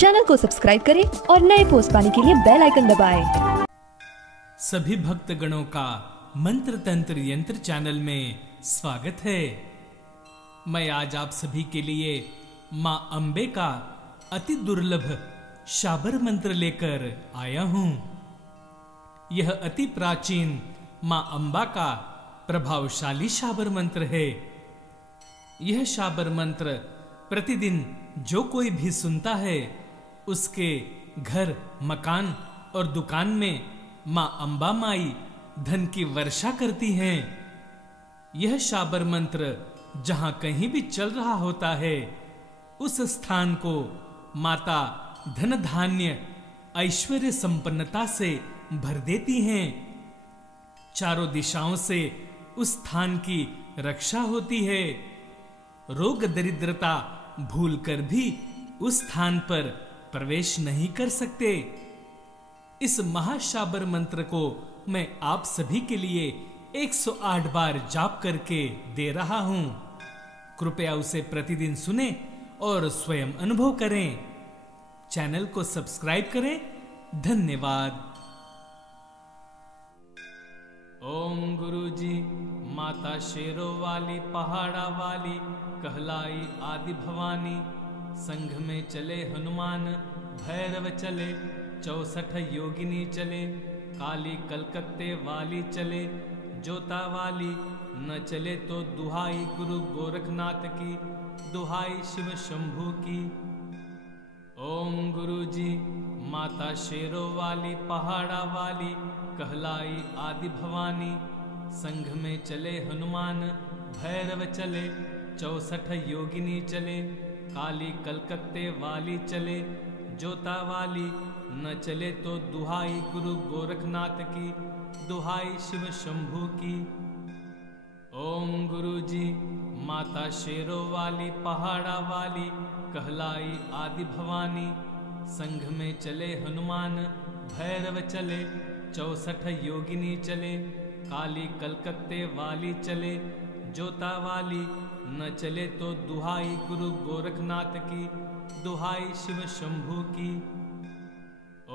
Channel को subscribe करें और नए पोस्ट पाने के लिए बेल आइकन दबाएं। सभी भक्तगणों का मंत्र तंत्र यंत्र चैनल में स्वागत है। मैं आज आप सभी के लिए मां अंबे का अति दुर्लभ शाबर मंत्र लेकर आया हूं। यह अति प्राचीन मां अंबा का प्रभावशाली शाबर मंत्र है। यह शाबर मंत्र प्रतिदिन जो कोई भी सुनता है उसके घर, मकान और दुकान में मां अंबा माई धन की वर्षा करती हैं। यह शाबर मंत्र जहां कहीं भी चल रहा होता है उस स्थान को माता धन धान्य ऐश्वर्य संपन्नता से भर देती हैं। चारों दिशाओं से उस स्थान की रक्षा होती है। रोग दरिद्रता भूलकर भी उस स्थान पर प्रवेश नहीं कर सकते। इस महाशाबर मंत्र को मैं आप सभी के लिए 108 बार जाप करके दे रहा हूं। कृपया उसे प्रतिदिन सुने और स्वयं अनुभव करें। चैनल को सब्सक्राइब करें। धन्यवाद। ओम गुरुजी, माता शेरों वाली पहाड़ा वाली कहलाई आदि भवानी, संघ में चले हनुमान भैरव चले, 64 योगिनी चले, काली कलकत्ते वाली चले, जोता वाली न चले तो दुहाई गुरु गोरखनाथ की, दुहाई शिव शंभू की। ओम गुरुजी, माता शेरों वाली पहाड़ा वाली कहलाई आदि भवानी, संघ में चले हनुमान भैरव चले, 64 योगिनी चले, काली कलकत्ते वाली चले, जोता वाली न चले तो दुहाई गुरु गोरखनाथ की, दुहाई शिव शंभू की। ओम गुरुजी, माता शेरों वाली पहाड़ा वाली कहलाई आदि भवानी, संघ में चले हनुमान भैरव चले, 64 योगिनी चले, काली कलकत्ते वाली चले, जोता वाली न चले तो दुहाई गुरु गोरखनाथ की, दुहाई शिव शंभू की।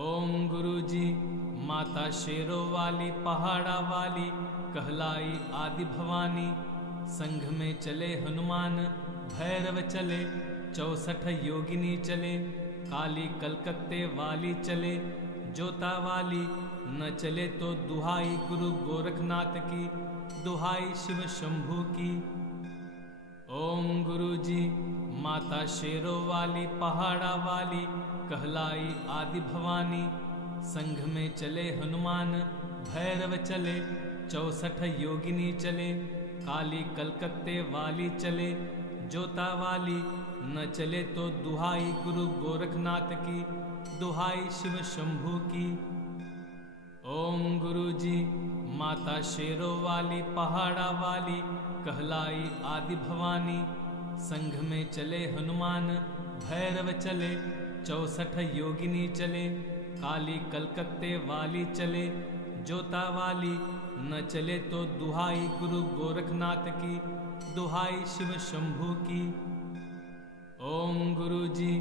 ओम गुरुजी, माता शेरों वाली पहाड़ा वाली कहलाई आदि भवानी, संघ में चले हनुमान भैरव चले, 64 योगिनी चले, काली कलकत्ते वाली चले, जोता वाली न चले तो दुहाई गुरु गोरखनाथ की, दुहाई शिव शंभू की। ओम गुरुजी, माता शेरों वाली पहाड़ा वाली कहलाई आदि भवानी, संघ में चले हनुमान भैरव चले, 64 योगिनी चले, काली कलकत्ते वाली चले, जोता वाली न चले तो दुहाई गुरु गोरखनाथ की, दुहाई शिव शंभू की। ओम गुरुजी, माता शेरों वाली पहाड़ा वाली कहलाई आदि भवानी, संघ में चले हनुमान भैरव चले, 64 योगिनी चले, काली कलकत्ते वाली चले, जोता वाली न चले तो दुहाई गुरु गोरखनाथ की, दुहाई शिव शंभू की। ओम गुरुजी,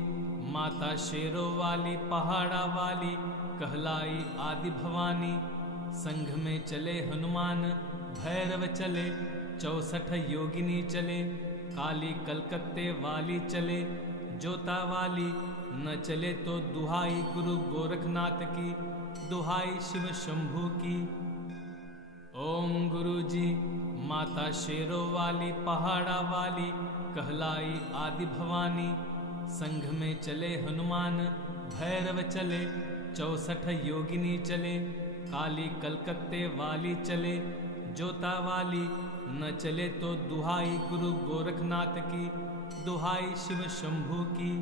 माता शेरों वाली पहाड़ा वाली कहलाई आदि भवानी, संघ में चले हनुमान भैरव चले, 64 योगिनी चले, काली कलकत्ते वाली चले, जोता वाली न चले तो दुहाई गुरु गोरखनाथ की, दुहाई शिव शंभू की। ओम गुरुजी, माता शेरों वाली पहाड़ा वाली कहलाई आदि भवानी, संघ में चले हनुमान भैरव चले, 64 योगिनी चले, काली कलकत्ते वाली चले, जोता वाली न चले तो दुहाई गुरु गोरखनाथ की, दुहाई शिव शंभू की।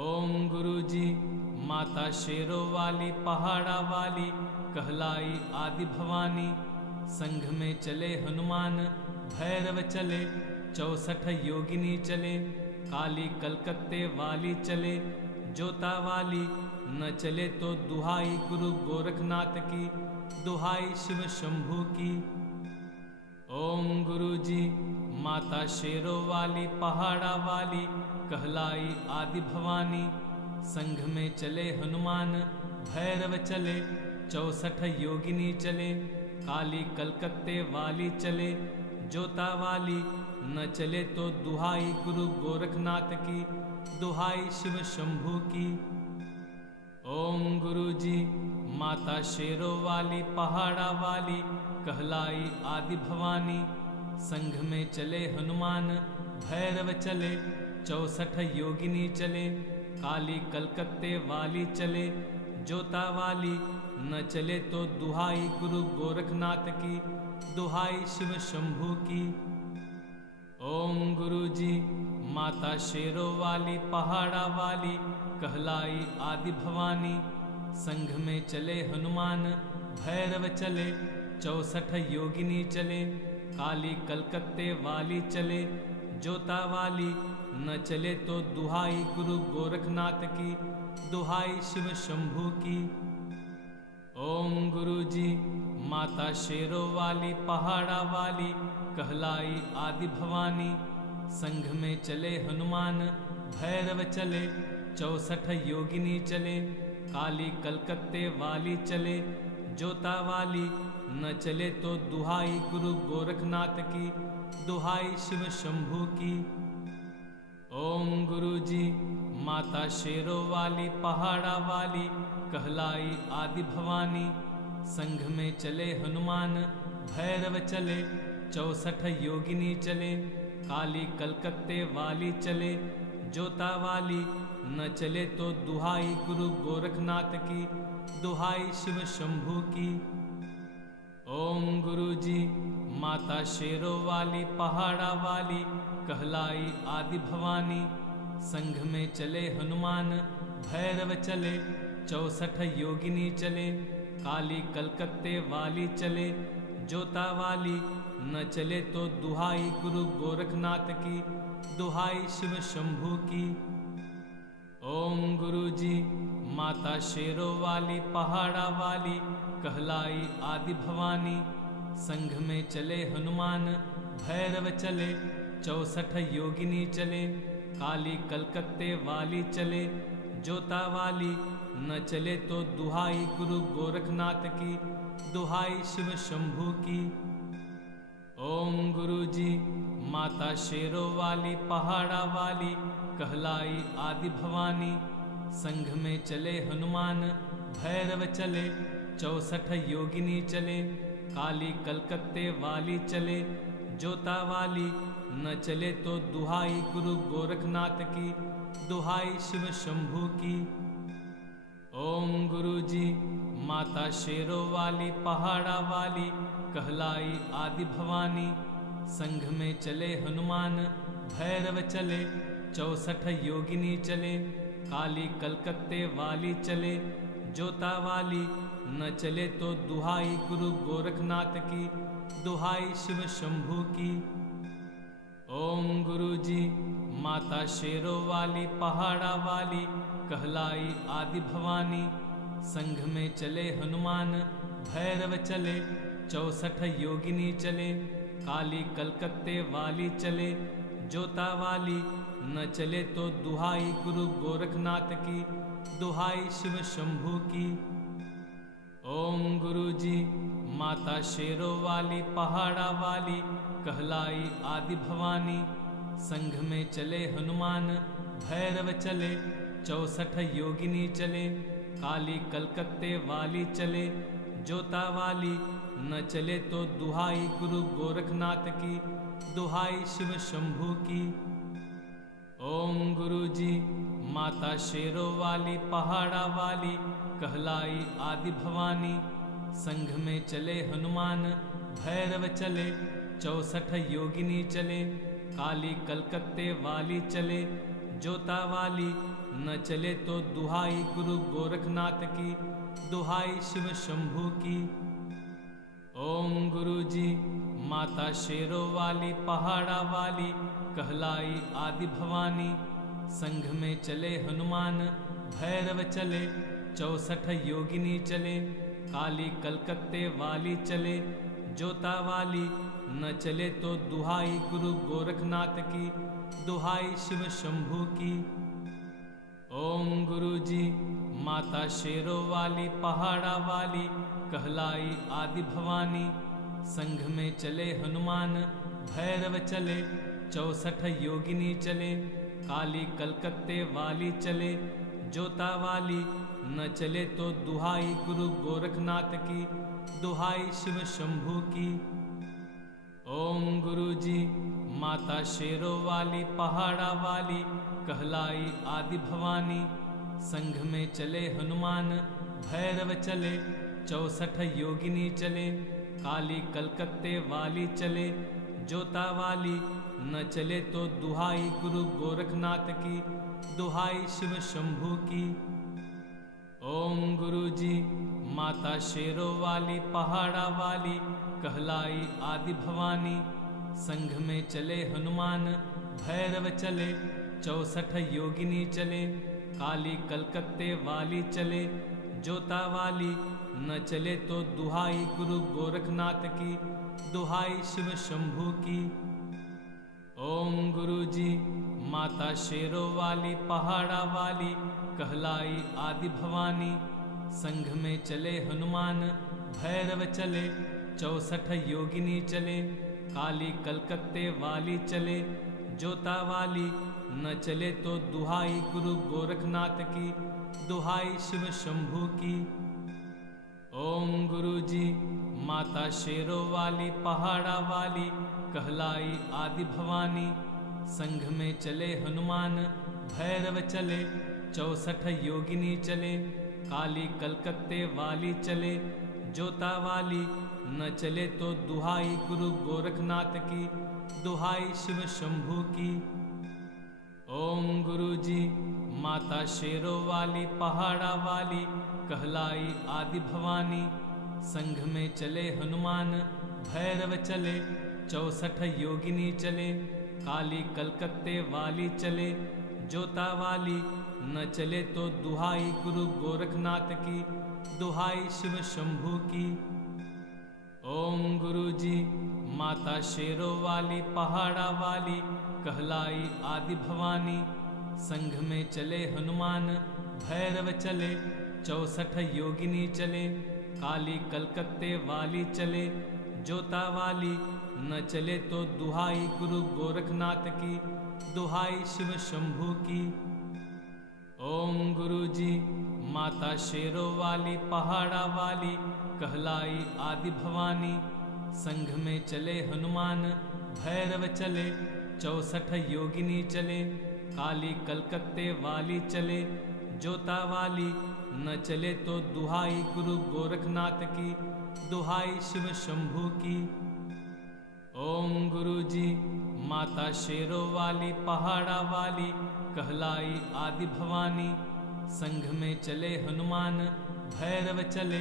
ओम गुरुजी, माता शेरों वाली पहाड़ा वाली कहलाई आदि भवानी, संघ में चले हनुमान भैरव चले, 64 योगिनी चले, काली कलकत्ते वाली चले, जोता वाली न चले तो दुहाई गुरु गोरखनाथ की, दुहाई शिव शंभू की। ओम गुरुजी, माता शेरों वाली पहाड़ा वाली कहलाई आदि भवानी, संघ में चले हनुमान भैरव चले 64 योगिनी चले काली कलकत्ते वाली चले जोता वाली न चले तो दुहाई गुरु गोरखनाथ की दुहाई शिव शंभू की। ओम गुरु जी माता शेरों वाली पहाड़ा वाली कहलाई आदि भवानी संघ में चले हनुमान भैरव चले 64 योगिनी चले काली कलकत्ते वाली चले जोता वाली न चले तो दुहाई गुरु गोरखनाथ की दुहाई शिव शंभू की। ओम गुरु जी माता शेरों वाली पहाड़ा वाली कहलाई आदि भवानी संघ में चले हनुमान भैरव चले 64 योगिनी चले काली कलकत्ते वाली चले जोता वाली न चले तो दुहाई गुरु गोरखनाथ की दुहाई शिव शंभू की। ओम गुरु जी माता शेरों वाली पहाड़ा वाली कहलाई आदि भवानी संघ में चले हनुमान भैरव चले 64 योगिनी चले काली कलकत्ते वाली चले जोता वाली न चले तो दुहाई गुरु गोरखनाथ की दुहाई शिव शंभू की। ओम गुरु जी माता शेरों वाली पहाड़ा वाली कहलाई आदि भवानी संघ में चले हनुमान भैरव चले 64 योगिनी चले काली कलकत्ते वाली चले जोता वाली न चले तो दुहाई गुरु गोरखनाथ की दुहाई शिव शंभू की। ओम गुरु जी माता शेरों वाली पहाड़ा वाली कहलाई आदि भवानी संघ में चले हनुमान भैरव चले 64 योगिनी चले काली कलकत्ते वाली चले जोता वाली न चले तो दुहाई गुरु गोरखनाथ की दुहाई शिव शंभू की। ओम गुरु जी माता शेरों वाली पहाड़ा वाली कहलाई आदि भवानी संघ में चले हनुमान भैरव चले 64 योगिनी चले काली कलकत्ते वाली चले जोता वाली न चले तो दुहाई गुरु गोरखनाथ की दुहाई शिव शंभू की। ओम गुरु जी माता शेरों वाली पहाड़ा वाली कहलाई आदि भवानी संघ में चले हनुमान भैरव चले 64 योगिनी चले काली कलकत्ते वाली चले जोता वाली न चले तो दुहाई गुरु गोरखनाथ की दुहाई शिव शंभू की। ओम गुरु जी माता शेरों वाली पहाड़ा वाली कहलाई आदि भवानी संघ में चले हनुमान भैरव चले 64 योगिनी चले काली कलकत्ते वाली चले जोता वाली न चले तो दुहाई गुरु गोरखनाथ की दुहाई शिव शंभू की। ओम गुरु जी माता शेरों वाली पहाड़ा वाली कहलाई आदि भवानी संघ में चले हनुमान भैरव चले 64 योगिनी चले काली कलकत्ते वाली चले जोता वाली न चले तो दुहाई गुरु गोरखनाथ की दुहाई शिव शंभू की। ओम गुरु जी माता शेरों वाली पहाड़ा वाली कहलाई आदि भवानी संघ में चले हनुमान भैरव चले 64 योगिनी चले काली कलकत्ते वाली चले जोता वाली न चले तो दुहाई गुरु गोरखनाथ की दुहाई शिव शंभू की। ओम गुरु जी माता शेरों वाली पहाड़ा वाली कहलाई आदि भवानी संघ में चले हनुमान भैरव चले 64 योगिनी चले काली कलकत्ते वाली चले जोता वाली न चले तो दुहाई गुरु गोरखनाथ की दुहाई शिव शंभू की। ओम गुरु जी माता शेरों वाली पहाड़ा वाली कहलाई आदि भवानी संघ में चले हनुमान भैरव चले 64 योगिनी चले काली कलकत्ते वाली चले जोता वाली न चले तो दुहाई गुरु गोरखनाथ की दुहाई शिव शंभू की। ओम गुरु जी माता शेरों वाली पहाड़ा वाली कहलाई आदि भवानी। संघ में चले हनुमान भैरव चले 64 योगिनी चले। काली कलकत्ते वाली चले जोता वाली न चले तो दुहाई गुरु गोरखनाथ की, दुहाई शिव शंभू की। ओम गुरु जी माता शेरों वाली पहाड़ा वाली कहलाई आदि भवानी। संघ में चले हनुमान भैरव चले 64 योगिनी चले। काली कलकत्ते वाली चले जोता वाली न चले तो दुहाई गुरु गोरखनाथ की, दुहाई शिव शंभू की। ओम गुरु जी माता शेरों वाली पहाड़ा वाली कहलाई आदि भवानी। संघ में चले हनुमान भैरव चले 64 योगिनी चले। काली कलकत्ते वाली चले जोता वाली न चले तो दुहाई गुरु गोरखनाथ की, दुहाई शिव शंभू की। ओम गुरु जी माता शेरों वाली पहाड़ा वाली कहलाई आदि भवानी। संघ में चले हनुमान भैरव चले 64 योगिनी चले। काली कलकत्ते वाली चले जोता वाली न चले तो दुहाई गुरु गोरखनाथ की, दुहाई शिव शंभू की। ओम गुरु जी माता शेरों वाली पहाड़ा वाली कहलाई आदि भवानी। संघ में चले हनुमान भैरव चले 64 योगिनी चले। काली कलकत्ते वाली चले जोता वाली न चले तो दुहाई गुरु गोरखनाथ की, दुहाई शिव शंभू की। ओम गुरु जी माता शेरों वाली पहाड़ा वाली कहलाई आदि भवानी। संघ में चले हनुमान भैरव चले 64 योगिनी चले। काली कलकत्ते वाली चले जोता वाली न चले तो दुहाई गुरु गोरखनाथ की, दुहाई शिव शंभू की। ओम गुरु जी माता शेरों वाली पहाड़ा वाली कहलाई आदि भवानी। संघ में चले हनुमान भैरव चले 64 योगिनी चले। काली कलकत्ते वाली चले जोता वाली न चले तो दुहाई गुरु गोरखनाथ की, दुहाई शिव शंभू की। ओम गुरु जी माता शेरों वाली पहाड़ा वाली कहलाई आदि भवानी। संघ में चले हनुमान भैरव चले 64 योगिनी चले। काली कलकत्ते वाली चले जोता वाली न चले तो दुहाई गुरु गोरखनाथ की, दुहाई शिव शंभू की। ओम गुरु जी माता शेरों वाली पहाड़ा वाली कहलाई आदि भवानी। संघ में चले हनुमान भैरव चले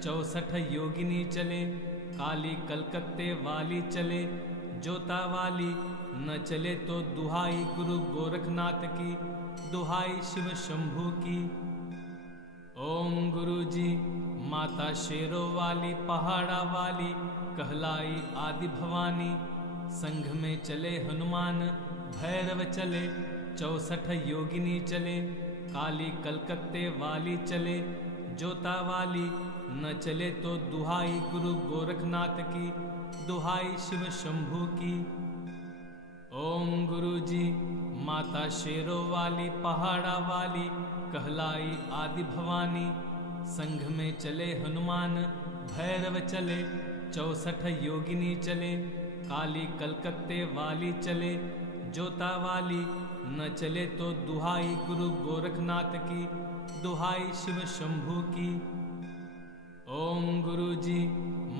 64 योगिनी चले। काली कलकत्ते वाली चले जोता वाली न चले तो दुहाई गुरु गोरखनाथ की, दुहाई शिव शंभू की। ओम गुरु जी माता शेरों वाली पहाड़ा वाली कहलाई आदि भवानी। संघ में चले हनुमान भैरव चले 64 योगिनी चले। काली कलकत्ते वाली चले जोता वाली न चले तो दुहाई गुरु गोरखनाथ की, दुहाई शिव शंभू की। ओम गुरु जी माता शेरों वाली पहाड़ा वाली कहलाई आदि भवानी। संघ में चले हनुमान भैरव चले 64 योगिनी चले। काली कलकत्ते वाली चले जोता वाली न चले तो दुहाई गुरु गोरखनाथ की, दुहाई शिव शंभू की। ओम गुरु जी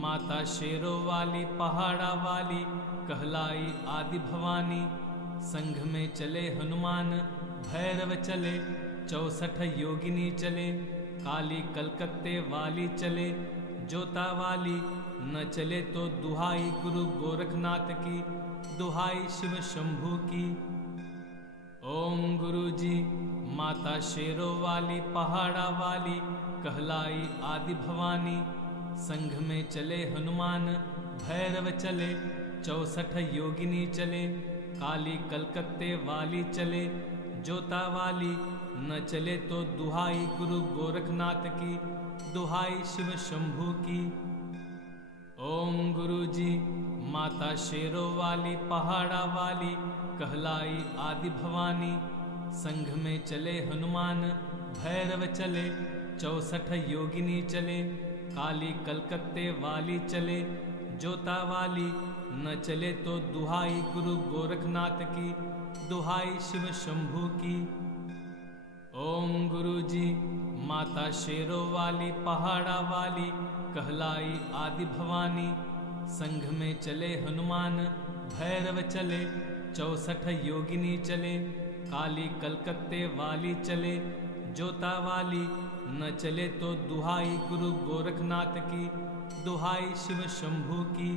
माता शेरों वाली पहाड़ा वाली कहलाई आदि भवानी। संघ में चले हनुमान भैरव चले 64 योगिनी चले। काली कलकत्ते वाली चले जोता वाली न चले तो दुहाई गुरु गोरखनाथ की, दुहाई शिव शंभू की। ओम गुरु जी माता शेरों वाली पहाड़ा वाली कहलाई आदि भवानी। संघ में चले हनुमान भैरव चले 64 योगिनी चले। काली कलकत्ते वाली चले जोता वाली न चले तो दुहाई गुरु गोरखनाथ की, दुहाई शिव शंभू की। ओम गुरु जी माता शेरों वाली पहाड़ा वाली, कहलाई आदि भवानी। संघ में चले हनुमान भैरव चले, 64 योगिनी चले, काली कलकत्ते वाली चले, जोता वाली। न चले तो दुहाई गुरु गोरखनाथ की, दुहाई शिव शंभू की। ओम गुरु जी माता शेरों वाली पहाड़ा वाली, कहलाई आदि भवानी। संघ में चले हनुमान भैरव चले, 64 योगिनी चले, काली कलकत्ते वाली चले, जोता वाली। न चले तो दुहाई गुरु गोरखनाथ की, दुहाई शिव शंभू की।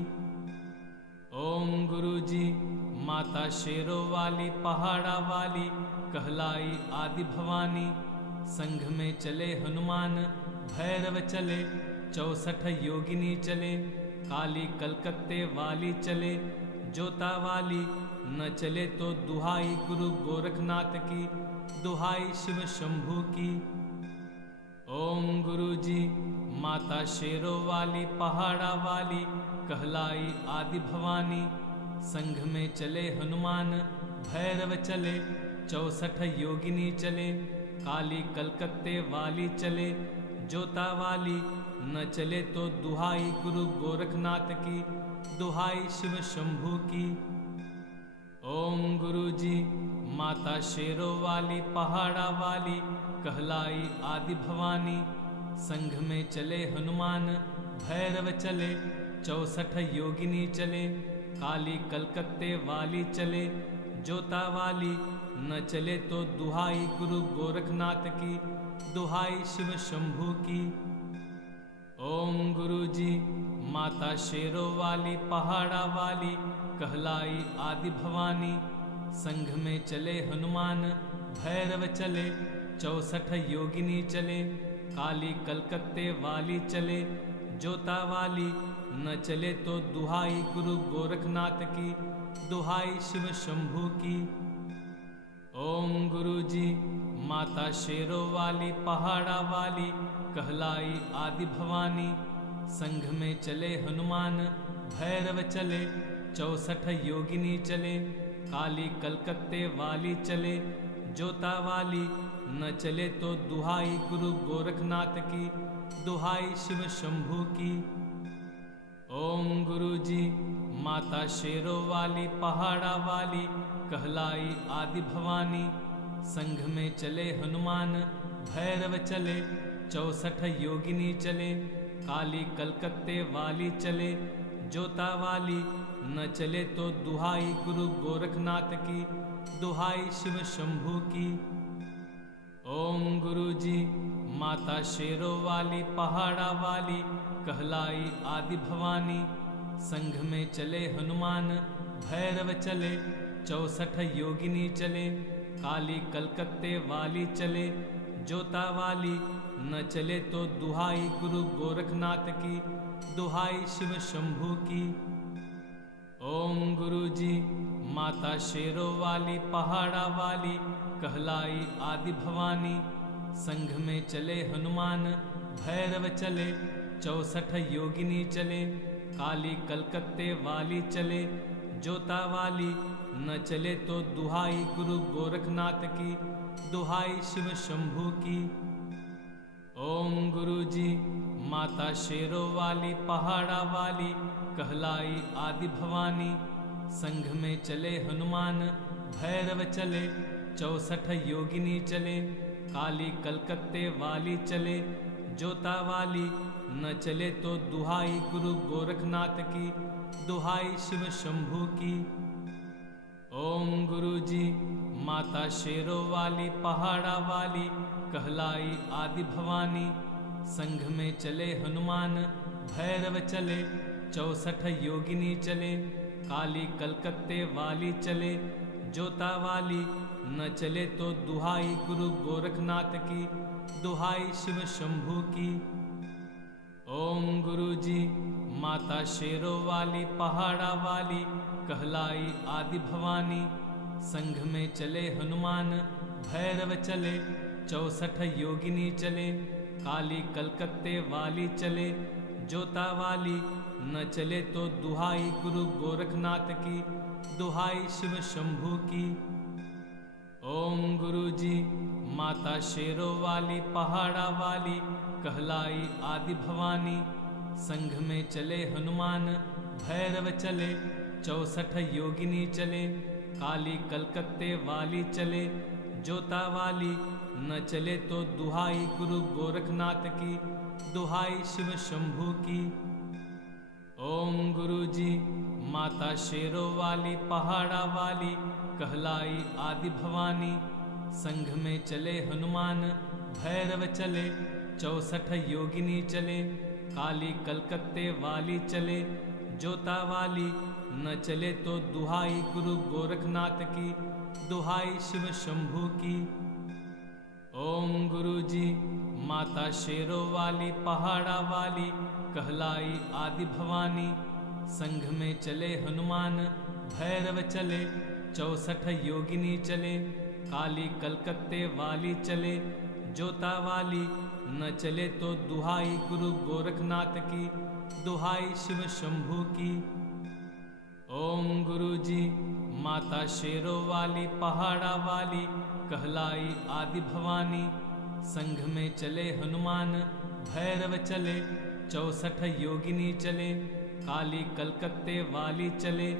ओम गुरु जी माता शेरों वाली पहाड़ा वाली, कहलाई आदि भवानी। संघ में चले हनुमान भैरव चले, 64 योगिनी चले, काली कलकत्ते वाली चले, जोता वाली। न चले तो दुहाई गुरु गोरखनाथ की, दुहाई शिव शंभू की। ओम गुरु जी माता शेरों वाली पहाड़ा वाली, कहलाई आदि भवानी। संघ में चले हनुमान भैरव चले, 64 योगिनी चले, काली कलकत्ते वाली चले, जोता वाली। न चले तो दुहाई गुरु गोरखनाथ की, दुहाई शिव शंभू की। ओम गुरु जी माता शेरों वाली पहाड़ा वाली, कहलाई आदि भवानी। संघ में चले हनुमान भैरव चले, 64 योगिनी चले, काली कलकत्ते वाली चले, जोता वाली। न चले तो दुहाई गुरु गोरखनाथ की, दुहाई शिव शंभू की। ओम गुरु जी माता शेरों वाली पहाड़ा वाली, कहलाई आदि भवानी। संघ में चले हनुमान भैरव चले, 64 योगिनी चले, काली कलकत्ते वाली चले, जोता वाली। न चले तो दुहाई गुरु गोरखनाथ की, दुहाई शिव शंभू की। ओम गुरु जी माता शेरों वाली पहाड़ा वाली, कहलाई आदि भवानी। संघ में चले हनुमान भैरव चले, 64 योगिनी चले, काली कलकत्ते वाली चले, जोता वाली। न चले तो दुहाई गुरु गोरखनाथ की, दुहाई शिव शंभू की। ओम गुरु जी माता शेरों वाली पहाड़ा वाली, कहलाई आदि भवानी। संघ में चले हनुमान भैरव चले, 64 योगिनी चले, काली कलकत्ते वाली चले, जोता वाली। न चले तो दुहाई गुरु गोरखनाथ की, दुहाई शिव शंभू की। ओम गुरु जी माता शेरों वाली पहाड़ा वाली, कहलाई आदि भवानी। संघ में चले हनुमान भैरव चले, 64 योगिनी चले, काली कलकत्ते वाली चले, जोता वाली। न चले तो दुहाई गुरु गोरखनाथ की, दुहाई शिव शंभू की। ओम गुरु जी माता शेरों वाली पहाड़ा वाली, कहलाई आदि भवानी। संघ में चले हनुमान भैरव चले, 64 योगिनी चले, काली कलकत्ते वाली चले, जोता वाली। न चले तो दुहाई गुरु गोरखनाथ की, दुहाई शिव शंभू की। ओम गुरु जी माता शेरों वाली पहाड़ा वाली, कहलाई आदि भवानी। संघ में चले हनुमान भैरव चले, 64 योगिनी चले, काली कलकत्ते वाली चले, जोता वाली। न चले तो दुहाई गुरु गोरखनाथ की, दुहाई शिव शंभू की। ओम गुरु जी माता शेरों वाली पहाड़ा वाली, कहलाई आदि भवानी। संघ में चले हनुमान भैरव चले, 64 योगिनी चले, काली कलकत्ते वाली चले, जोता वाली। न चले तो दुहाई गुरु गोरखनाथ की, दुहाई शिव शंभू की। ओम गुरु जी माता शेरों वाली पहाड़ा वाली, कहलाई आदि भवानी। संघ में चले हनुमान भैरव चले, 64 योगिनी चले, काली कलकत्ते वाली चले, जोता वाली न चले तो दुहाई गुरु गोरखनाथ की, दुहाई शिव शंभू की। ओम गुरु जी माता शेरों वाली पहाड़ा वाली, कहलाई आदि भवानी, संघ में चले हनुमान भैरव चले, 64 योगिनी चले, काली कलकत्ते वाली चले, जोता वाली न चले तो दुहाई गुरु गोरखनाथ की, दुहाई शिव शंभू की। ओम गुरु जी माता शेरों वाली पहाड़ा वाली, कहलाई आदि भवानी, संघ में चले हनुमान भैरव चले, 64 योगिनी चले, काली कलकत्ते वाली चले, जोता वाली न चले तो दुहाई गुरु गोरखनाथ की, दुहाई शिव शंभू की। ओम गुरु जी माता शेरों वाली पहाड़ा वाली, कहलाई आदि भवानी, संघ में चले हनुमान भैरव चले, 64 योगिनी चले, काली कलकत्ते वाली चले, जोता वाली न चले तो दुहाई गुरु गोरखनाथ की, दुहाई शिव शंभू की। ओम गुरु जी माता शेरों वाली पहाड़ा वाली, कहलाई आदि भवानी, संघ में चले हनुमान भैरव चले, 64 योगिनी चले, काली कलकत्ते वाली चले,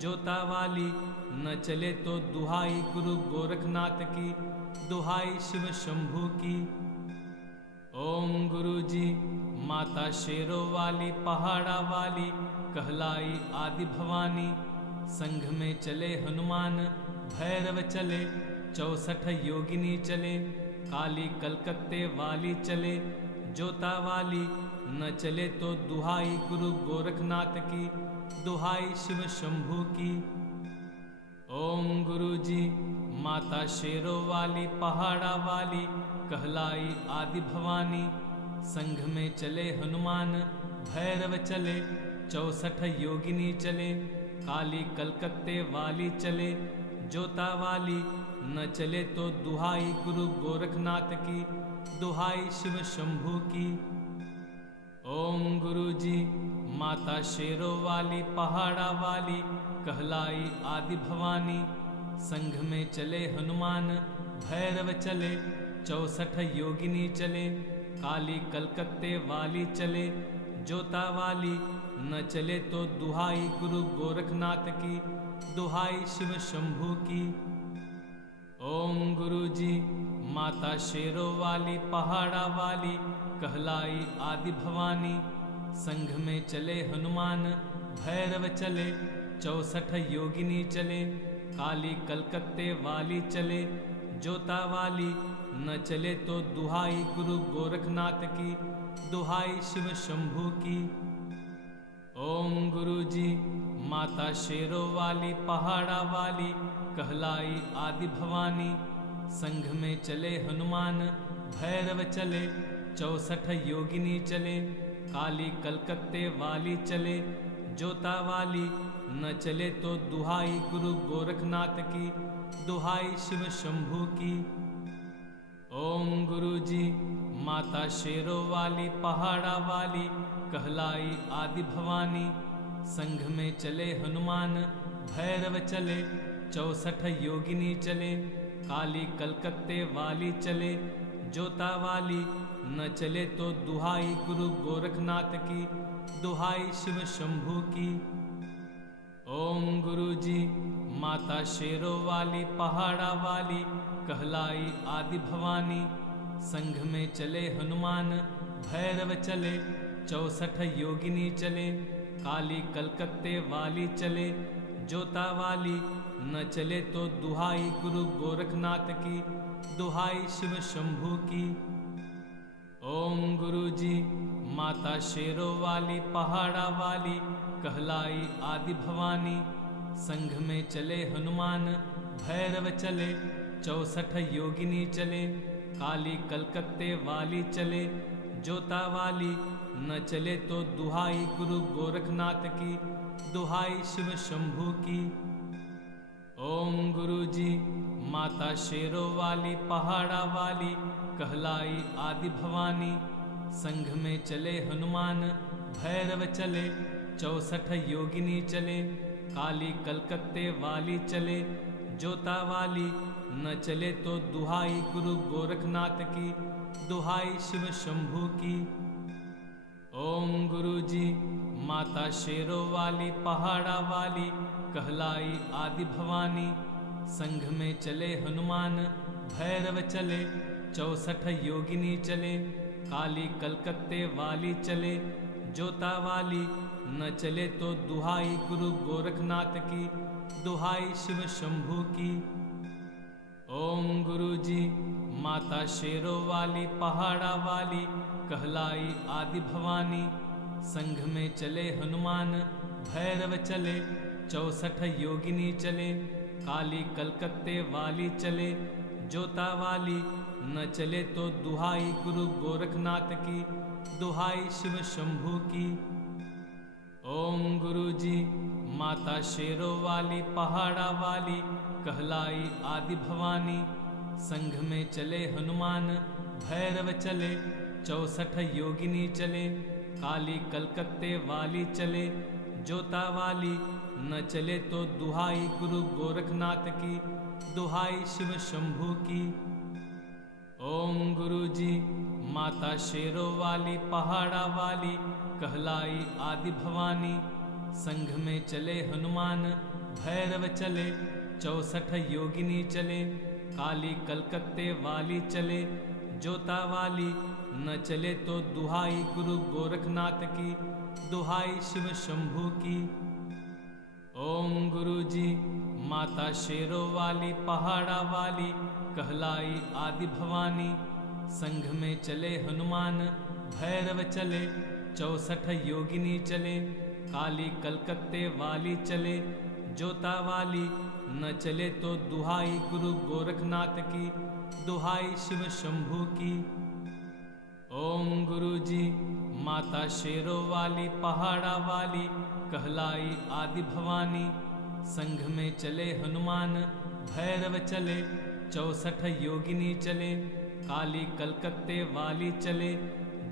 जोता वाली न चले तो दुहाई गुरु गोरखनाथ की, दुहाई शिव शंभू की। ओम गुरु जी माता शेरों वाली पहाड़ा वाली, कहलाई आदि भवानी, संघ में चले हनुमान भैरव चले, 64 योगिनी चले, काली कलकत्ते वाली चले, जोता वाली न चले तो दुहाई गुरु गोरखनाथ की, दुहाई शिव शंभू की। ओम गुरु जी माता शेरों वाली पहाड़ा वाली, कहलाई आदि भवानी, संघ में चले हनुमान भैरव चले, 64 योगिनी चले, काली कलकत्ते वाली चले, जोता वाली न चले तो दुहाई गुरु गोरखनाथ की, दुहाई शिव शंभू की। ओम गुरु जी माता शेरों वाली पहाड़ा वाली, कहलाई आदि भवानी, संघ में चले हनुमान भैरव चले, 64 योगिनी चले, काली कलकत्ते वाली चले, जोता वाली न चले तो दुहाई गुरु गोरखनाथ की, दुहाई शिव शंभू की। ओम गुरु जी माता शेरों वाली पहाड़ा वाली, कहलाई आदि भवानी, संघ में चले हनुमान भैरव चले, 64 योगिनी चले, काली कलकत्ते वाली चले, जोता वाली न चले तो दुहाई गुरु गोरखनाथ की, दुहाई शिव शंभू की। ओम गुरु जी माता शेरों वाली पहाड़ा वाली, कहलाई आदि भवानी, संघ में चले हनुमान भैरव चले, 64 योगिनी चले, काली कलकत्ते वाली चले, जोता वाली न चले तो दुहाई गुरु गोरखनाथ की, दुहाई शिव शंभू की। ओम गुरु जी माता शेरों वाली पहाड़ा वाली, कहलाई आदि भवानी, संघ में चले हनुमान भैरव चले, 64 योगिनी चले, काली कलकत्ते वाली चले, जोता वाली न चले तो दुहाई गुरु गोरखनाथ की, दुहाई शिव शंभू की। ओम गुरु जी माता शेरों वाली पहाड़ा वाली, कहलाई आदि भवानी, संघ में चले हनुमान भैरव चले, 64 योगिनी चले, काली कलकत्ते वाली चले, जोता वाली न चले तो दुहाई गुरु गोरखनाथ की, दुहाई शिव शंभू की। ओम गुरु जी माता शेरों वाली पहाड़ा वाली, कहलाई आदि भवानी, संघ में चले हनुमान भैरव चले, 64 योगिनी चले, काली कलकत्ते वाली चले, जोता वाली न चले तो दुहाई गुरु गोरखनाथ की, दुहाई शिव शंभू की। ओम गुरु जी माता शेरों वाली पहाड़ा वाली कहलाई आदि भवानी। संघ में चले हनुमान भैरव चले, 64 योगिनी चले, काली कलकत्ते वाली चले, जोता वाली न चले तो दुहाई गुरु गोरखनाथ की, दुहाई शिव शंभू की। ओम गुरु जी माता शेरों वाली पहाड़ा वाली कहलाई आदि भवानी। संघ में चले हनुमान भैरव चले, 64 योगिनी चले, काली कलकत्ते वाली चले, जोता वाली न चले तो दुहाई गुरु गोरखनाथ की, दुहाई शिव शंभू की। ओम गुरु जी माता शेरों वाली पहाड़ा वाली कहलाई आदि भवानी। संघ में चले हनुमान भैरव चले, 64 योगिनी चले, काली कलकत्ते वाली चले, जोता वाली न चले तो दुहाई गुरु गोरखनाथ की, दुहाई शिव शंभू की। ओम गुरु जी माता शेरों वाली पहाड़ा वाली कहलाई आदि भवानी। संघ में चले हनुमान भैरव चले, 64 योगिनी चले, काली कलकत्ते वाली चले, जोता वाली न चले तो दुहाई गुरु गोरखनाथ की, दुहाई शिव शंभू की। ओम गुरु जी माता शेरों वाली पहाड़ा वाली कहलाई आदि भवानी। संघ में चले हनुमान भैरव चले, 64 योगिनी चले, काली कलकत्ते वाली चले, जोता वाली न चले तो दुहाई गुरु गोरखनाथ की, दुहाई शिव शंभू की। ओम गुरु जी माता शेरों वाली पहाड़ा वाली कहलाई आदि भवानी। संघ में चले हनुमान भैरव चले, 64 योगिनी चले, काली कलकत्ते वाली चले, जोता वाली न चले तो दुहाई गुरु गोरखनाथ की, दुहाई शिव शंभू की। ओम गुरु जी माता शेरों वाली पहाड़ा वाली कहलाई आदि भवानी। संघ में चले हनुमान भैरव चले, 64 योगिनी चले, काली कलकत्ते वाली चले,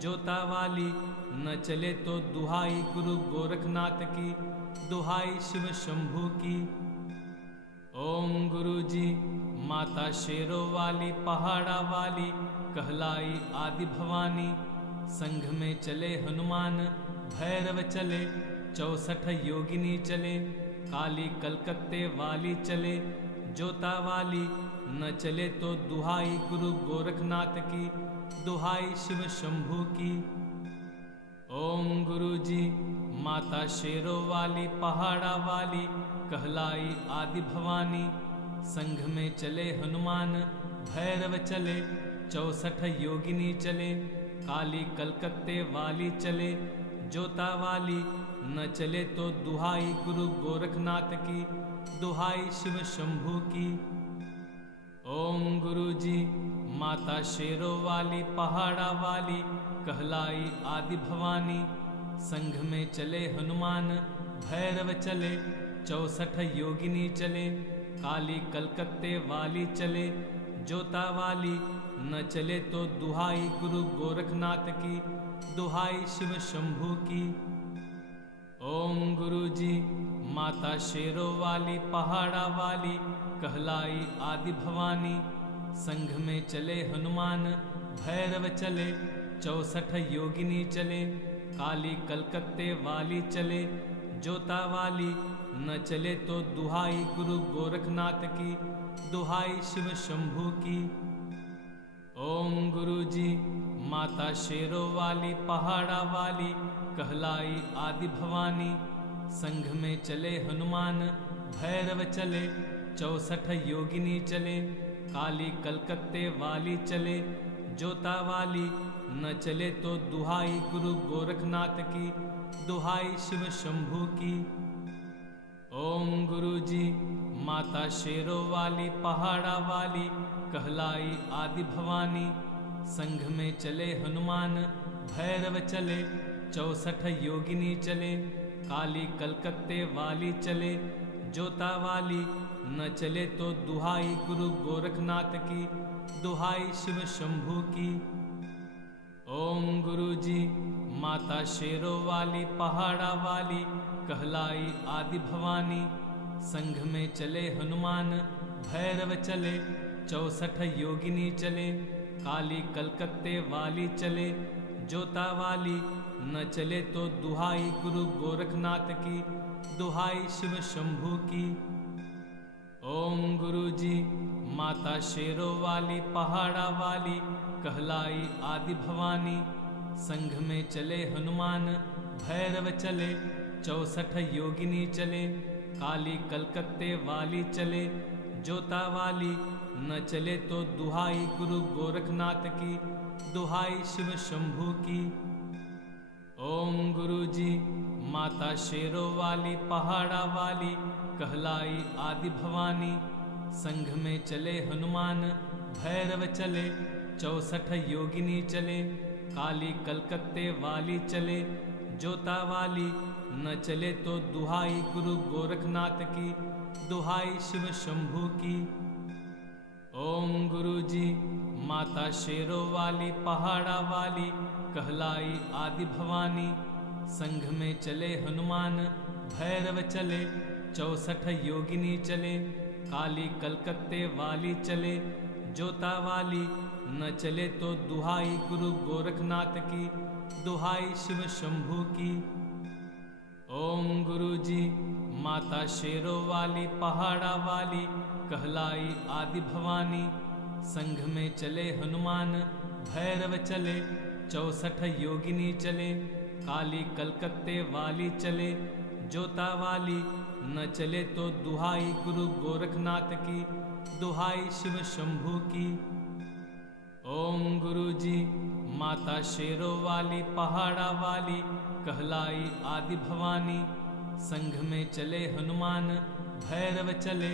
जोता वाली न चले तो दुहाई गुरु गोरखनाथ की, दुहाई शिव शंभू की। ओम गुरु जी माता शेरों वाली पहाड़ा वाली कहलाई आदि भवानी। संघ में चले हनुमान भैरव चले, 64 योगिनी चले, काली कलकत्ते वाली चले, जोता वाली न चले तो दुहाई गुरु गोरखनाथ की, दुहाई शिव शंभू की। ओम गुरु जी माता शेरों वाली पहाड़ा वाली कहलाई आदि भवानी। संघ में चले हनुमान भैरव चले, 64 योगिनी चले, काली कलकत्ते वाली चले, जोता वाली न चले तो दुहाई गुरु गोरखनाथ की, दुहाई शिव शंभू की। ओम गुरु जी माता शेरों वाली पहाड़ा वाली कहलाई आदि भवानी। संघ में चले हनुमान भैरव चले, 64 योगिनी चले, काली कलकत्ते वाली चले, जोता वाली न चले तो दुहाई गुरु गोरखनाथ की, दुहाई शिव शंभू की। ओम गुरु जी माता शेरों वाली पहाड़ा वाली कहलाई आदि भवानी। संघ में चले हनुमान भैरव चले, 64 योगिनी चले, काली कलकत्ते वाली चले, जोता वाली न चले तो दुहाई गुरु गोरखनाथ की, दुहाई शिव शंभू की। ओम गुरु जी माता शेरों वाली पहाड़ा वाली कहलाई आदि भवानी। संघ में चले हनुमान भैरव चले, 64 योगिनी चले, काली कलकत्ते वाली चले, जोता वाली न चले तो दुहाई गुरु गोरखनाथ की, दुहाई शिव शंभू की। ओम गुरु जी माता शेरों वाली पहाड़ा वाली कहलाई आदि भवानी। संघ में चले हनुमान भैरव चले, 64 योगिनी चले, काली कलकत्ते वाली चले, जोता वाली, न चले तो दुहाई गुरु गोरखनाथ की, दुहाई शिव शंभू की। ओम गुरु जी माता शेरों वाली पहाड़ा वाली, कहलाई आदि भवानी। संघ में चले हनुमान भैरव चले, 64 योगिनी चले, काली कलकत्ते वाली चले, जोता वाली, न चले तो दुहाई गुरु गोरखनाथ की, दुहाई शिव शंभू की। ओम गुरु जी माता शेरों वाली पहाड़ा वाली, कहलाई आदि भवानी। संघ में चले हनुमान भैरव चले, 64 योगिनी चले, काली कलकत्ते वाली चले, जोता वाली, न चले तो दुहाई गुरु गोरखनाथ की, दुहाई शिव शंभू की। ओम गुरु जी माता शेरों वाली पहाड़ा वाली, कहलाई आदि भवानी। संघ में चले हनुमान भैरव चले, 64 योगिनी चले, काली कलकत्ते वाली चले, जोता वाली, न चले तो दुहाई गुरु गोरखनाथ की, दुहाई शिव शंभू की। ओम गुरु जी माता शेरों वाली पहाड़ा वाली, कहलाई आदि भवानी। संघ में चले हनुमान भैरव चले, 64 योगिनी चले, काली कलकत्ते वाली चले, जोता वाली, न चले तो दुहाई गुरु गोरखनाथ की, दुहाई शिव शंभू की। ओम गुरु जी माता शेरों वाली पहाड़ा वाली, कहलाई आदि भवानी। संघ में चले हनुमान भैरव चले, 64 योगिनी चले, काली कलकत्ते वाली चले, जोता वाली, न चले तो दुहाई गुरु गोरखनाथ की, दुहाई शिव शंभू की। ओम गुरु जी माता शेरों वाली पहाड़ा वाली, कहलाई आदि भवानी। संघ में चले हनुमान भैरव चले,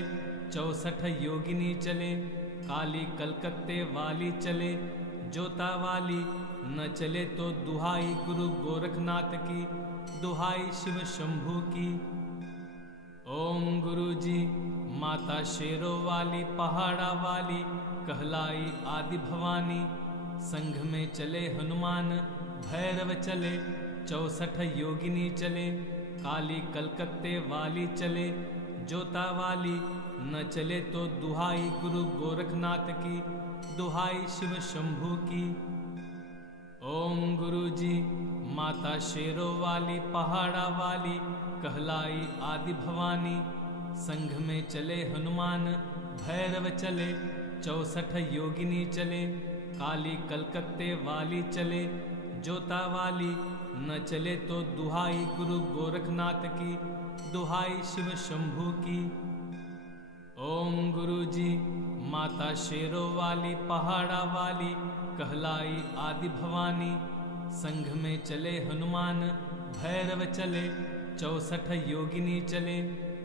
64 योगिनी चले, काली कलकत्ते वाली चले, जोता वाली, न चले तो दुहाई गुरु गोरखनाथ की, दुहाई शिव शंभू की। ओम गुरु जी माता शेरों वाली पहाड़ा वाली, कहलाई आदि भवानी। संघ में चले हनुमान भैरव चले, 64 योगिनी चले, काली कलकत्ते वाली चले, जोता वाली, न चले तो दुहाई गुरु गोरखनाथ की, दुहाई शिव शंभू की। ओम गुरु जी माता शेरों वाली पहाड़ा वाली, कहलाई आदि भवानी। संघ में चले हनुमान भैरव चले, 64 योगिनी चले, काली कलकत्ते वाली चले, जोता वाली, न चले तो दुहाई गुरु गोरखनाथ की, दुहाई शिव शंभू की। ओम गुरु जी माता शेरों वाली पहाड़ा वाली, कहलाई आदि भवानी। संघ में चले हनुमान भैरव चले, 64 योगिनी चले,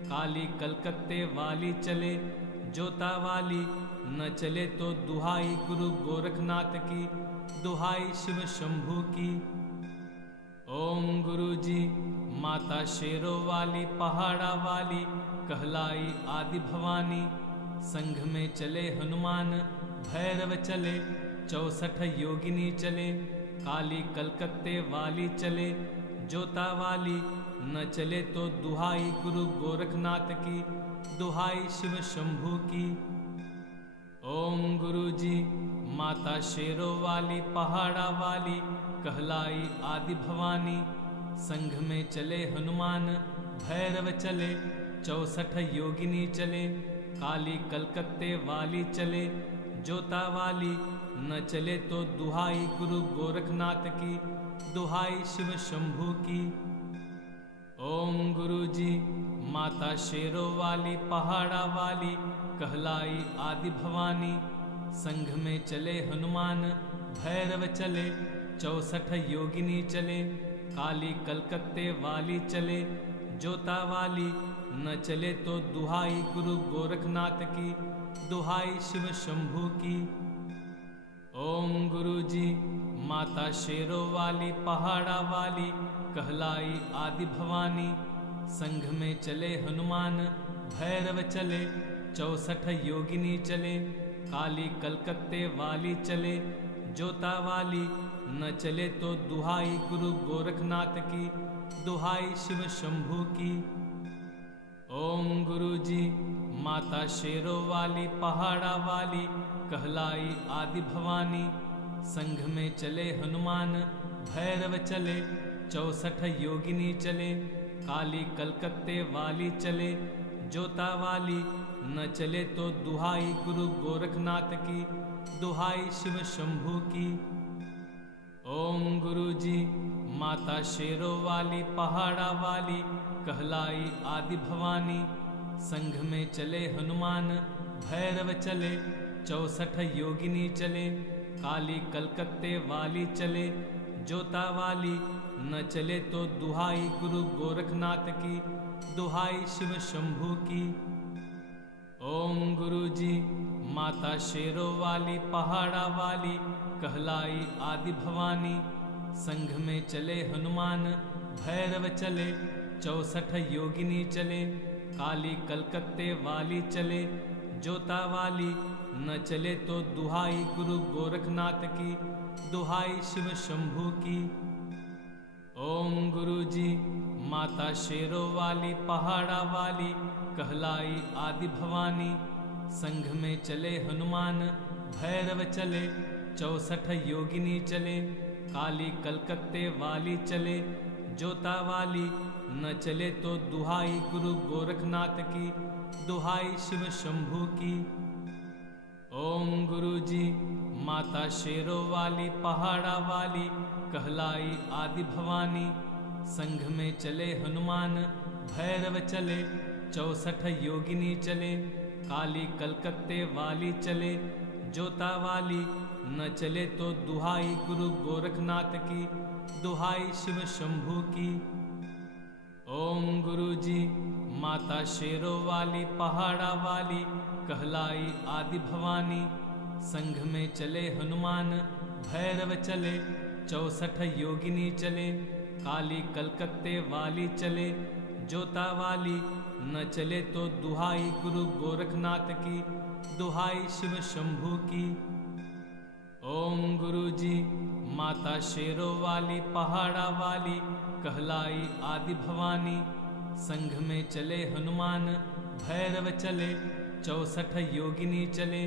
काली कलकत्ते वाली चले, जोता वाली, न चले तो दुहाई गुरु गोरखनाथ की, दुहाई शिव शंभू की। ओम गुरु जी माता शेरों वाली पहाड़ा वाली, कहलाई आदि भवानी। संघ में चले हनुमान भैरव चले, 64 योगिनी चले, काली कलकत्ते वाली चले, जोता वाली, न चले तो दुहाई गुरु गोरखनाथ की, दुहाई शिव शंभू की। ओम गुरु जी माता शेरों वाली पहाड़ा वाली, कहलाई आदि भवानी। संघ में चले हनुमान भैरव चले, 64 योगिनी चले, काली कलकत्ते वाली चले, जोता वाली, न चले तो दुहाई गुरु गोरखनाथ की, दुहाई शिव शंभू की। ओम गुरु जी माता शेरों वाली पहाड़ा वाली, कहलाई आदि भवानी। संघ में चले हनुमान भैरव चले, 64 योगिनी चले, काली कलकत्ते वाली चले, जोता वाली, न चले तो दुहाई गुरु गोरखनाथ की, दुहाई शिव शंभू की। ओम गुरु जी माता शेरों वाली पहाड़ा वाली, कहलाई आदि भवानी। संघ में चले हनुमान भैरव चले, 64 योगिनी चले, काली कलकत्ते वाली चले, जोता वाली न चले तो दुहाई गुरु गोरखनाथ की, दुहाई शिव शंभू की। ओम गुरु जी माता शेरों वाली पहाड़ा वाली कहलाई आदि भवानी, संघ में चले हनुमान भैरव चले, 64 योगिनी चले, काली कलकत्ते वाली चले, जोता वाली न चले तो दुहाई गुरु गोरखनाथ की, दुहाई शिव शंभू की। ओम गुरु जी माता शेरों वाली पहाड़ा वाली कहलाई आदि भवानी, संघ में चले हनुमान भैरव चले, 64 योगिनी चले, काली कलकत्ते वाली चले, जोता वाली न चले तो दुहाई गुरु गोरखनाथ की, दुहाई शिव शंभू की। ओम गुरु जी माता शेरों वाली पहाड़ा वाली कहलाई आदि भवानी, संघ में चले हनुमान भैरव चले, 64 योगिनी चले, काली कलकत्ते वाली चले, जोता वाली न चले तो दुहाई गुरु गोरखनाथ की, दुहाई शिव शंभू की। ओम गुरु जी माता शेरों वाली पहाड़ा वाली कहलाई आदि भवानी, संघ में चले हनुमान भैरव चले, 64 योगिनी चले, काली कलकत्ते वाली चले, जोता वाली न चले तो दुहाई गुरु गोरखनाथ की, दुहाई शिव शंभू की। ओम गुरु जी माता शेरों वाली पहाड़ा वाली कहलाई आदि भवानी, संघ में चले हनुमान भैरव चले, 64 योगिनी चले, काली कलकत्ते वाली चले, जोता वाली न चले तो दुहाई गुरु गोरखनाथ की, दुहाई शिव शंभू की। ओम गुरु जी माता शेरों वाली पहाड़ा वाली कहलाई आदि भवानी, संघ में चले हनुमान भैरव चले, 64 योगिनी चले, काली कलकत्ते वाली चले, जोता वाली न चले तो दुहाई गुरु गोरखनाथ की, दुहाई शिव शंभू की। ओम गुरु जी माता शेरों वाली पहाड़ा वाली कहलाई आदि भवानी, संघ में चले हनुमान भैरव चले, 64 योगिनी चले,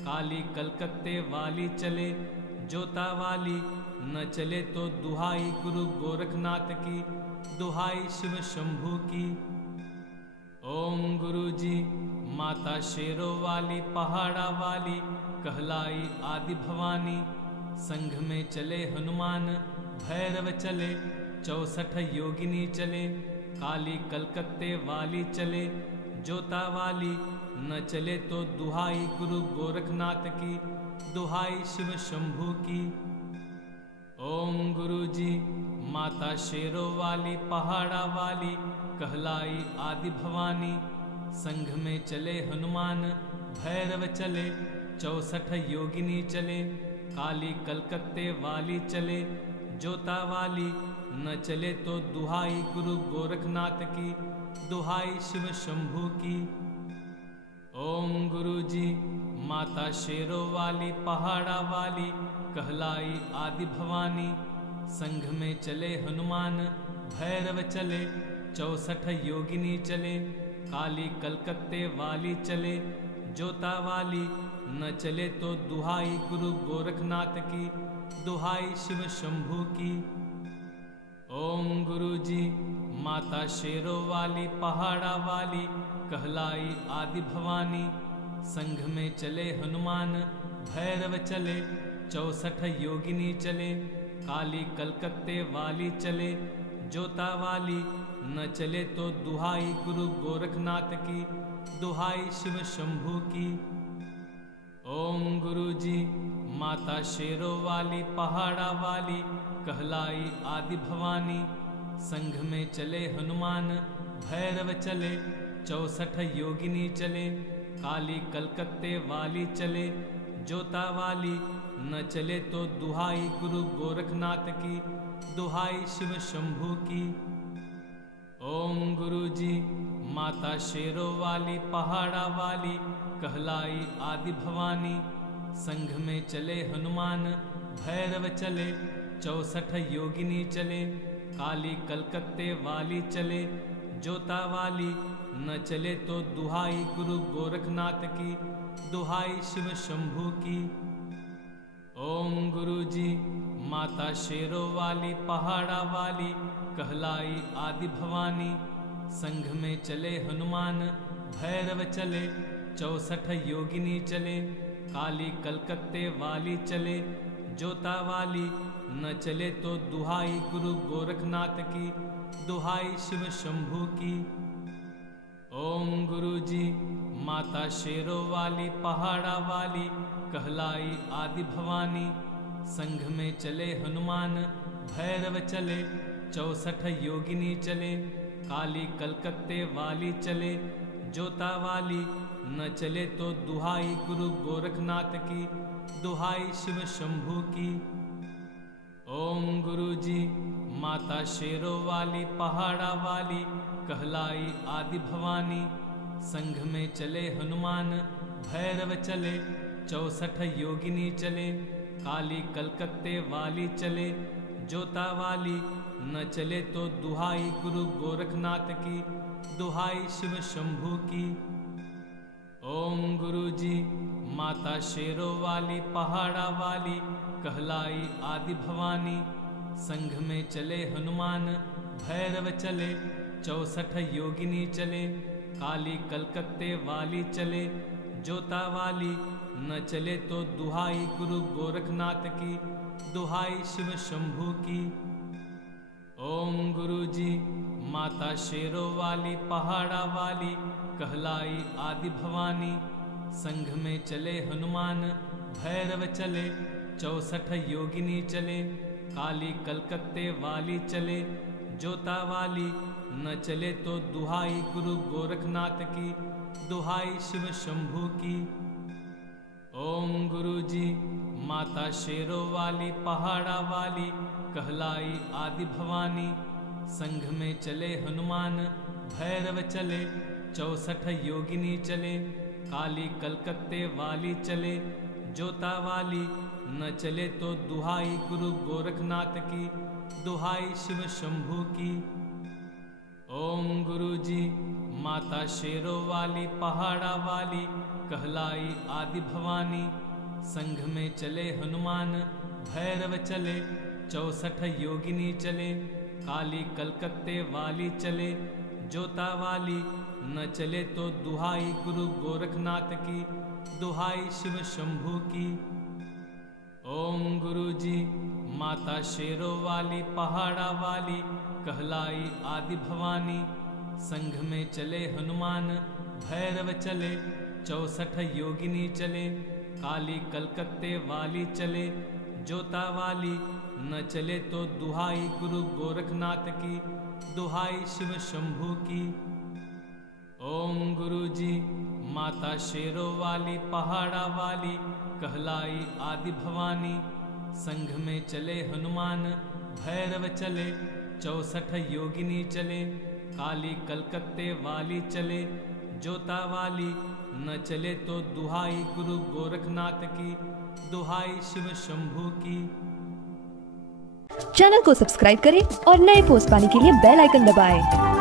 काली कलकत्ते वाली चले, जोता वाली न चले तो दुहाई गुरु गोरखनाथ की, दुहाई शिव शंभू की। ओम गुरु जी माता शेरों वाली पहाड़ा वाली कहलाई आदि भवानी, संघ में चले हनुमान भैरव चले, 64 योगिनी चले, काली कलकत्ते वाली चले, जोता वाली न चले तो दुहाई गुरु गोरखनाथ की, दुहाई शिव शंभू की। ओम गुरु जी माता शेरों वाली पहाड़ा वाली कहलाई आदि भवानी, संघ में चले हनुमान भैरव चले, 64 योगिनी चले, काली कलकत्ते वाली चले, जोता वाली न चले तो दुहाई गुरु गोरखनाथ की, दुहाई शिव शंभू की। ओम गुरु जी माता शेरों वाली पहाड़ा वाली कहलाई आदि भवानी, संघ में चले हनुमान भैरव चले, 64 योगिनी चले, काली कलकत्ते वाली चले, जोता वाली न चले तो दुहाई गुरु गोरखनाथ की, दुहाई शिव शंभू की। ओम गुरु जी माता शेरों वाली पहाड़ा वाली कहलाई आदि भवानी, संघ में चले हनुमान भैरव चले, 64 योगिनी चले, काली कलकत्ते वाली चले, जोता वाली न चले तो दुहाई गुरु गोरखनाथ की, दुहाई शिव शंभू की। ओम गुरु जी माता शेरों वाली पहाड़ा वाली कहलाई आदि भवानी, संघ में चले हनुमान भैरव चले, 64 योगिनी चले, काली कलकत्ते वाली चले, जोता वाली न चले तो दुहाई गुरु गोरखनाथ की, दुहाई शिव शंभू की। ओम गुरु जी माता शेरों वाली पहाड़ा वाली कहलाई आदि भवानी। संघ में चले हनुमान भैरव चले, 64 योगिनी चले, काली कलकत्ते वाली चले, जोता वाली न चले तो दुहाई गुरु गोरखनाथ की, दुहाई शिव शंभू की। ओम गुरु जी माता शेरों वाली पहाड़ा वाली कहलाई आदि भवानी। संघ में चले हनुमान भैरव चले, 64 योगिनी चले, काली कलकत्ते वाली चले, जोता वाली न चले तो दुहाई गुरु गोरखनाथ की, दुहाई शिव शंभू की। ओम गुरु जी माता शेरों वाली पहाड़ा वाली कहलाई आदि भवानी। संघ में चले हनुमान भैरव चले, 64 योगिनी चले, काली कलकत्ते वाली चले, जोता वाली न चले तो दुहाई गुरु गोरखनाथ की, दुहाई शिव शंभू की। ओम गुरु जी माता शेरों वाली पहाड़ा वाली कहलाई आदि भवानी। संघ में चले हनुमान भैरव चले, 64 योगिनी चले, काली कलकत्ते वाली चले, जोता वाली न चले तो दुहाई गुरु गोरखनाथ की, दुहाई शिव शंभू की। ओम गुरु जी माता शेरों वाली पहाड़ा वाली कहलाई आदि भवानी। संघ में चले हनुमान भैरव चले, 64 योगिनी चले, काली कलकत्ते वाली चले, जोता वाली न चले तो दुहाई गुरु गोरखनाथ की, दुहाई शिव शंभू की। ओम गुरु जी माता शेरों वाली पहाड़ा वाली कहलाई आदि भवानी। संघ में चले हनुमान भैरव चले, 64 योगिनी चले, काली कलकत्ते वाली चले, जोता वाली न चले तो दुहाई गुरु गोरखनाथ की, दुहाई शिव शंभू की। ओम गुरु जी माता शेरों वाली पहाड़ा वाली कहलाई आदि भवानी। संघ में चले हनुमान भैरव चले, 64 योगिनी चले, काली कलकत्ते वाली चले, जोता वाली न चले तो दुहाई गुरु गोरखनाथ की, दुहाई शिव शंभू की। ओम गुरु जी माता शेरों वाली पहाड़ा वाली कहलाई आदि भवानी। संघ में चले हनुमान भैरव चले, 64 योगिनी चले, काली कलकत्ते वाली चले, जोता वाली न चले तो दुहाई गुरु गोरखनाथ की, दुहाई शिव शंभू की। ओम गुरु जी माता शेरों वाली पहाड़ा वाली कहलाई आदि भवानी। संघ में चले हनुमान भैरव चले, 64 योगिनी चले, काली कलकत्ते वाली चले, जोता वाली न चले तो दुहाई गुरु गोरखनाथ की, दुहाई शिव शंभू की। ओम गुरु जी माता शेरों वाली पहाड़ा वाली कहलाई आदि भवानी। संघ में चले हनुमान भैरव चले, 64 योगिनी चले, काली कलकत्ते वाली चले, जोता वाली न चले तो दुहाई गुरु गोरखनाथ की, दुहाई शिव शंभू की। चैनल को सब्सक्राइब करें और नए पोस्ट पाने के लिए बेल आइकन दबाएं।